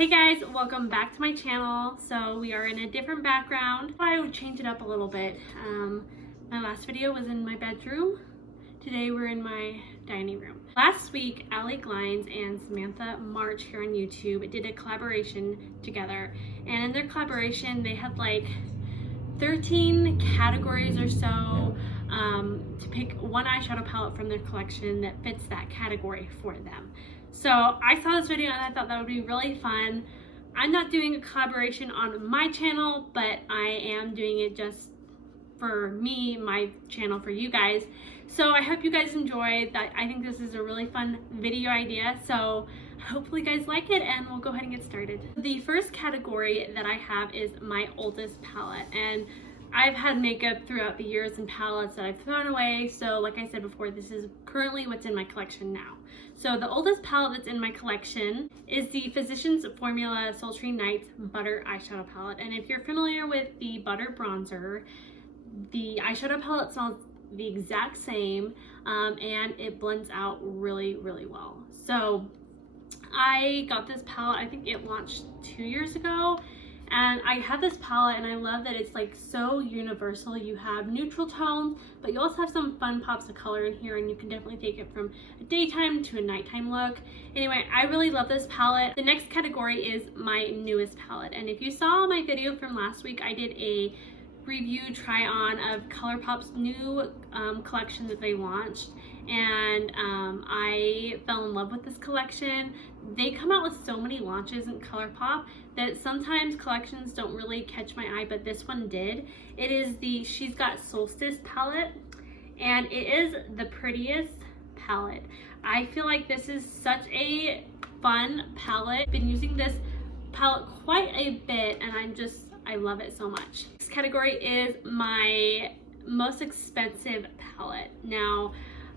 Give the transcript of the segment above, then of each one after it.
Hey guys, welcome back to my channel. So we are in a different background. I would change it up a little bit. My last video was in my bedroom. Today we're in my dining room. Last week, Allie, Glines, and Samantha March here on YouTube did a collaboration together. And in their collaboration, they had like 13 categories or so to pick one eyeshadow palette from their collection that fits that category for them. So I saw this video and I thought that would be really fun. I'm not doing a collaboration on my channel, but I am doing it just for me, my channel, for you guys. So I hope you guys enjoy that. I think this is a really fun video idea. So hopefully you guys like it, and we'll go ahead and get started. The first category that I have is my oldest palette, and I've had makeup throughout the years and palettes that I've thrown away. So like I said before, this is currently what's in my collection now. So the oldest palette that's in my collection is the Physicians Formula Sultry Nights Butter Eyeshadow Palette. And if you're familiar with the butter bronzer, the eyeshadow palette smells the exact same, and it blends out really, really well. So I got this palette, I think it launched 2 years ago, and I have this palette and I love that it's like so universal. You have neutral tones, but you also have some fun pops of color in here, and you can definitely take it from a daytime to a nighttime look. Anyway, I really love this palette. The next category is my newest palette, and if you saw my video from last week, I did a review try on of ColourPop's new collection that they launched, and I fell in love with this collection. They come out with so many launches in ColourPop that sometimes collections don't really catch my eye, but this one did. It is the She's Got Solstice palette, and it is the prettiest palette. I feel like this is such a fun palette. I've been using this palette quite a bit, and I love it so much. This category is my most expensive palette. Now,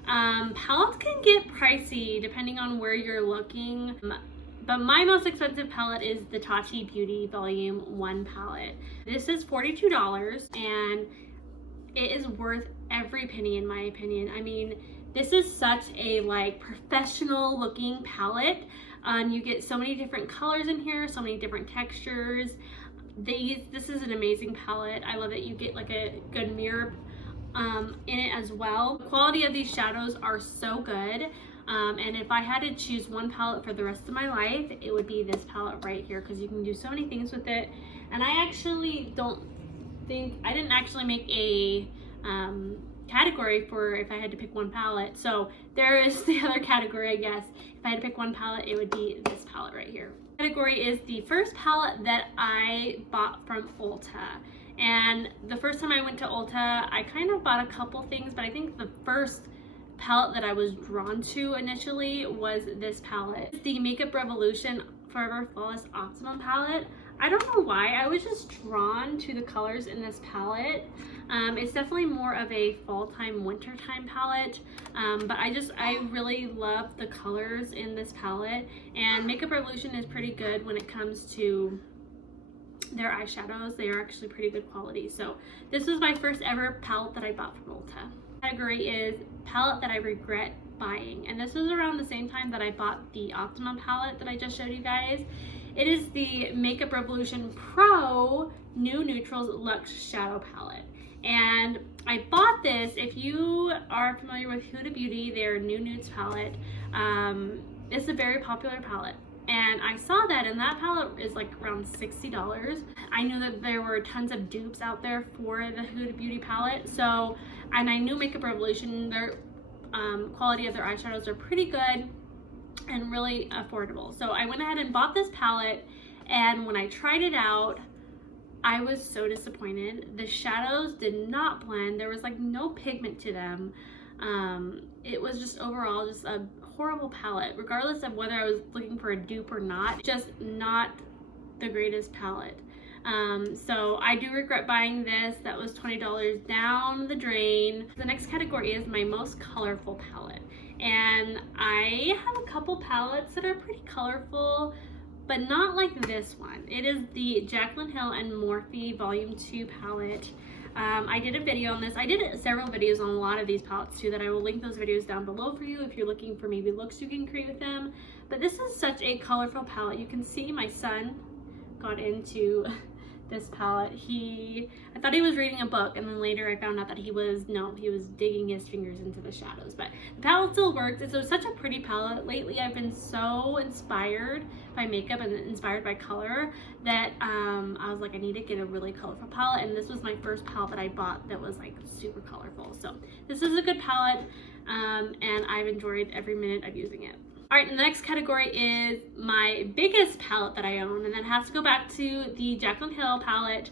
palettes can get pricey depending on where you're looking, but my most expensive palette is the Tati Beauty Volume 1 palette. This is $42, and it is worth every penny in my opinion. I mean, this is such a like professional looking palette. You get so many different colors in here, so many different textures. This is an amazing palette. I love that you get like a good mirror in it as well. The quality of these shadows are so good, and if I had to choose one palette for the rest of my life, it would be this palette right here, because you can do so many things with it. And I didn't actually make a category for if I had to pick one palette, so there is the other category. I guess if I had to pick one palette, it would be this palette right here. Category is the first palette that I bought from Ulta. And the first time I went to Ulta, I kind of bought a couple things, but I think the first palette that I was drawn to initially was this palette. It's the Makeup Revolution Forever Flawless Optimum palette. I don't know why, I was just drawn to the colors in this palette. It's definitely more of a fall time, winter time palette, but I really love the colors in this palette, and Makeup Revolution is pretty good when it comes to their eyeshadows. They are actually pretty good quality. So this was my first ever palette that I bought from Ulta. Category is palette that I regret buying, and this was around the same time that I bought the Optimum palette that I just showed you guys. It is the Makeup Revolution Pro New Neutrals Luxe Shadow Palette. And I bought this, if you are familiar with Huda Beauty, their New Nudes palette, it's a very popular palette. And I saw that, and that palette is like around $60. I knew that there were tons of dupes out there for the Huda Beauty palette. So, and I knew Makeup Revolution, their quality of their eyeshadows are pretty good and really affordable. So I went ahead and bought this palette, and when I tried it out, I was so disappointed. The shadows did not blend. There was like no pigment to them. It was just overall just a horrible palette, regardless of whether I was looking for a dupe or not. Just not the greatest palette. So I do regret buying this. That was $20 down the drain. The next category is my most colorful palette, and I have a couple palettes that are pretty colorful, but not like this one. It is the Jaclyn Hill and Morphe Volume 2 palette. I did a video on this. I did several videos on a lot of these palettes too that I will link those videos down below for you if you're looking for maybe looks you can create with them. But this is such a colorful palette. You can see my son got into this palette. I thought he was reading a book, and then later I found out that he was digging his fingers into the shadows. But the palette still works. It's such a pretty palette. Lately I've been so inspired by makeup and inspired by color that I was like, I need to get a really colorful palette, and this was my first palette that I bought that was like super colorful. So this is a good palette, and I've enjoyed every minute of using it. All right, and the next category is my biggest palette that I own, and that has to go back to the Jaclyn Hill palette.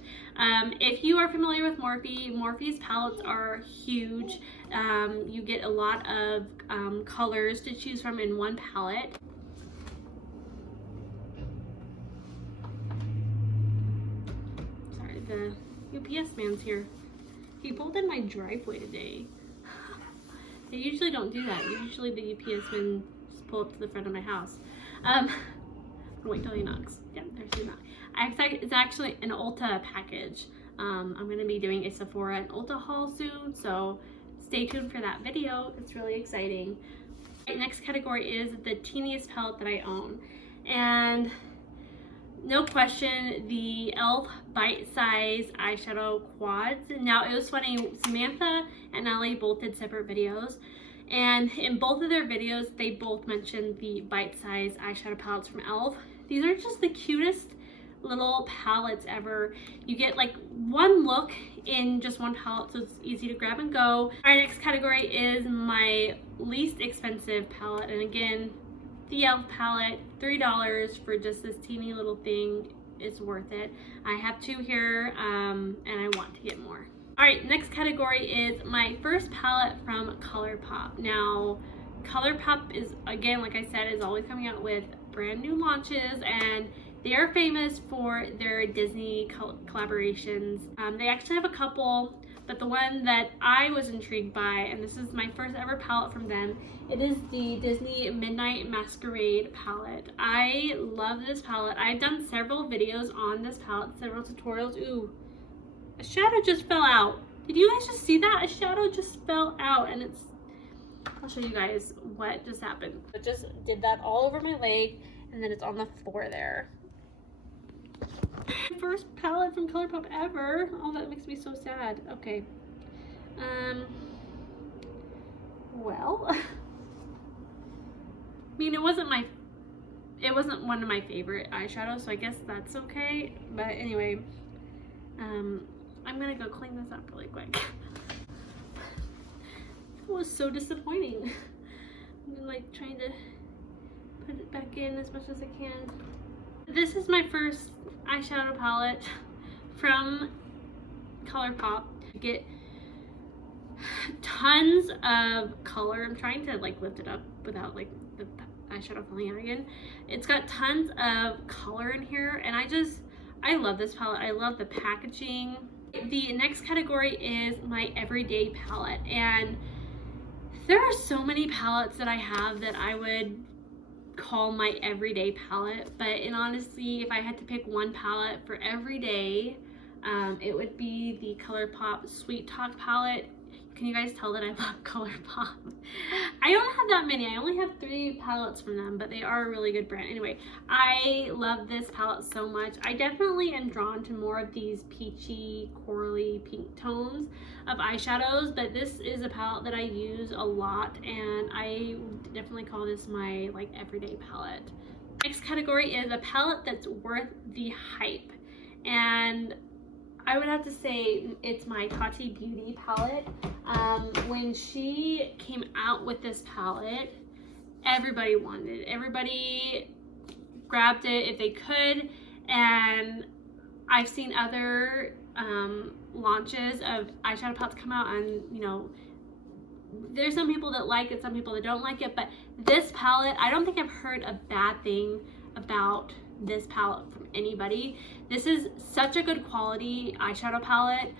If you are familiar with Morphe's palettes are huge. You get a lot of colors to choose from in one palette. Sorry, the UPS man's here. He pulled in my driveway today. They usually don't do that. Usually the UPS man pull up to the front of my house. Wait till he knocks. Yeah, there's his knock. It's actually an Ulta package. I'm going to be doing a Sephora and Ulta haul soon, so stay tuned for that video. It's really exciting. Right, next category is the teeniest palette that I own, and no question, the e.l.f. bite-size eyeshadow quads. Now, it was funny, Samantha and Allie both did separate videos, and in both of their videos, they both mentioned the bite-size eyeshadow palettes from e.l.f. These are just the cutest little palettes ever. You get like one look in just one palette, so it's easy to grab and go. Our next category is my least expensive palette, and again, the e.l.f. palette, $3 for just this teeny little thing is worth it. I have two here, and I want to get more. Alright, next category is my first palette from ColourPop. Now, ColourPop is, again, like I said, is always coming out with brand new launches, and they are famous for their Disney collaborations. They actually have a couple, but the one that I was intrigued by, and this is my first ever palette from them, it is the Disney Midnight Masquerade palette. I love this palette. I've done several videos on this palette, several tutorials. Ooh. A shadow just fell out. Did you guys just see that? A shadow just fell out, and I'll show you guys what just happened. I just did that all over my leg, and then it's on the floor there. First palette from ColourPop ever. Oh, that makes me so sad. Okay. Well, I mean, it wasn't one of my favorite eyeshadows, so I guess that's okay. But anyway, I'm gonna go clean this up really quick. That was so disappointing. I'm like trying to put it back in as much as I can. This is my first eyeshadow palette from ColourPop. You get tons of color. I'm trying to like lift it up without like the eyeshadow falling out again. It's got tons of color in here, and I love this palette. I love the packaging. The next category is my everyday palette, and there are so many palettes that I have that I would call my everyday palette, but in honesty, if I had to pick one palette for every day, it would be the ColourPop Sweet Talk palette. Can you guys tell that I love ColourPop? I don't have that many. I only have 3 palettes from them, but they are a really good brand. Anyway, I love this palette so much. I definitely am drawn to more of these peachy, corally pink tones of eyeshadows, but this is a palette that I use a lot, and I definitely call this my like everyday palette. Next category is a palette that's worth the hype, and I would have to say it's my Tati Beauty Palette. When she came out with this palette, everybody wanted it. Everybody grabbed it if they could, and I've seen other launches of eyeshadow palettes come out, and you know, there's some people that like it, some people that don't like it, but this palette, I don't think I've heard a bad thing about this palette from anybody. This is such a good quality eyeshadow palette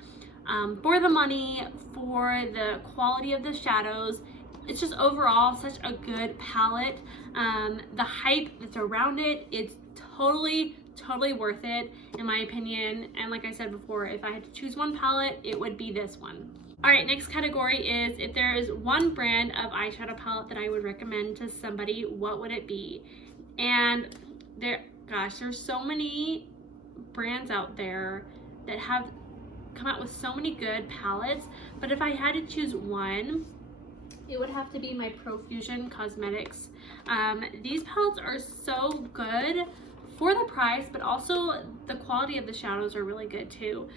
for the money, for the quality of the shadows. It's just overall such a good palette. The hype that's around it, it's totally totally worth it in my opinion. And like I said before, if I had to choose one palette, it would be this one. Alright, next category is if there is one brand of eyeshadow palette that I would recommend to somebody, what would it be? And there's so many brands out there that have come out with so many good palettes, but if I had to choose one, it would have to be my Profusion Cosmetics. These palettes are so good for the price, but also the quality of the shadows are really good too.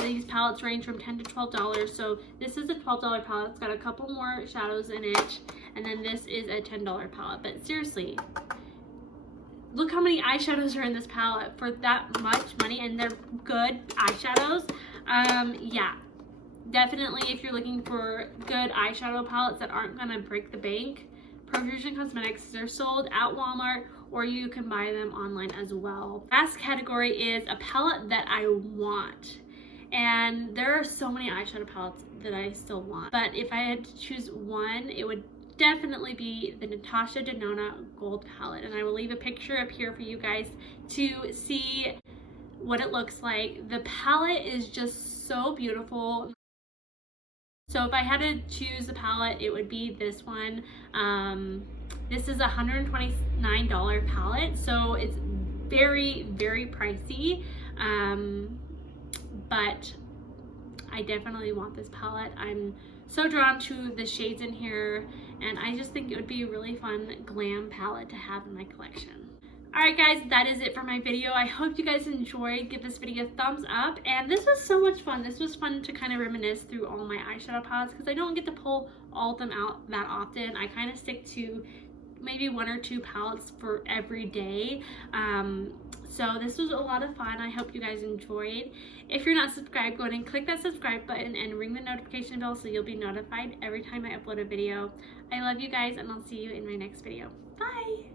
These palettes range from $10 to $12, so this is a $12 palette. It's got a couple more shadows in it, and then this is a $10 palette. But seriously, look how many eyeshadows are in this palette for that much money, and they're good eyeshadows. Yeah, definitely if you're looking for good eyeshadow palettes that aren't gonna break the bank, Profusion Cosmetics, they're sold at Walmart, or you can buy them online as well. Last category is a palette that I want. And there are so many eyeshadow palettes that I still want. But if I had to choose one, it would definitely be the Natasha Denona Gold palette. And I will leave a picture up here for you guys to see what it looks like. The palette is just so beautiful. So if I had to choose a palette, it would be this one. This is a $129 palette, so it's very, very pricey. But I definitely want this palette. I'm so drawn to the shades in here, and I just think it would be a really fun glam palette to have in my collection. Alright guys, that is it for my video. I hope you guys enjoyed. Give this video a thumbs up. And this was so much fun. This was fun to kind of reminisce through all my eyeshadow palettes because I don't get to pull all of them out that often. I kind of stick to maybe 1 or 2 palettes for every day. So this was a lot of fun. I hope you guys enjoyed. If you're not subscribed, go ahead and click that subscribe button and ring the notification bell so you'll be notified every time I upload a video. I love you guys, and I'll see you in my next video. Bye!